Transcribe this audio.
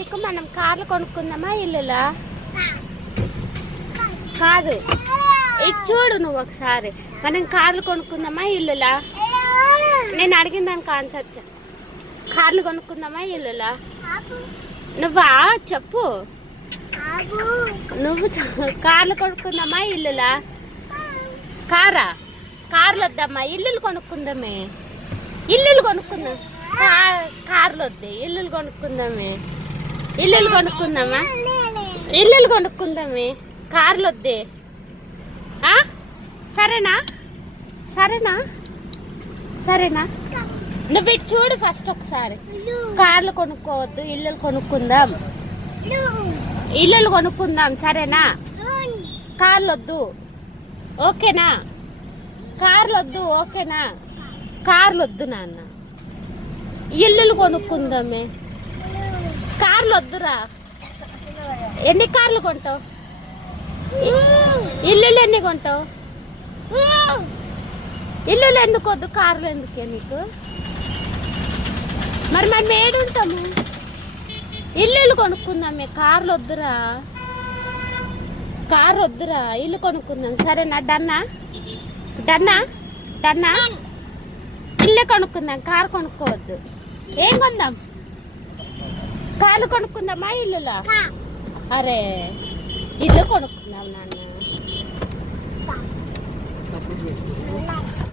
కార్తీక్ మనం కార్లు కొనుక్కుందామా ఇల్లులా? కాదు, ఇటు చూడు నువ్వు ఒకసారి. మనం కార్లు కొనుక్కుందామా ఇల్లులా? నేను అడిగిన దానికి ఆన్సర్ చెప్పు. కార్లు కొనుక్కుందామా ఇల్లులా? నువ్వా చెప్పు. నువ్వు కార్లు కొనుక్కుందామా ఇల్లులా? కారా? కార్లు వద్దమ్మా, ఇల్లులు కొనుక్కుందామే. ఇల్లులు కొనుక్కుందాం. కార్లు వద్దే, ఇల్లులు కొనుక్కుందామే. ఇల్లులు కొనుక్కుందామా? ఇల్లులు కొనుక్కుందామే, కార్లు వద్దే. సరేనా? సరేనా? సరేనా? నువ్వు ఇటు చూడు ఫస్ట్ ఒకసారి. కార్లు కొనుక్కోవద్దు, ఇల్లులు కొనుక్కుందాం. ఇల్లులు కొనుక్కుందాం సరేనా? కార్లు వద్దు ఓకేనా? కార్లు వద్దు ఓకేనా? కార్లు వద్దు నాన్న, ఇల్లులు కొనుక్కుందామే. కార్లు వద్దురా. ఎన్ని కార్లు కొంటావు? ఇల్లులు ఎన్ని కొంటావు? ఇల్లులు ఎందుకు వద్దు, కార్లు ఎందుకే నీకు? మరి మనం ఏడుంటాము? ఇల్లులు కొనుక్కుందామే, కార్లు వద్దురా. కారు వద్దురా, ఇల్లు కొనుక్కుందాం సరేనా? డన్నా? డన్నా? డన్నా? ఇల్లు కొనుక్కుందాం, కారు కొనుక్కోవద్దు. ఏం కొందాం? కార్లు కొనుక్కుందామా ఇల్లులా? అరే ఇల్లు కొనుక్కుందాం నాన్న.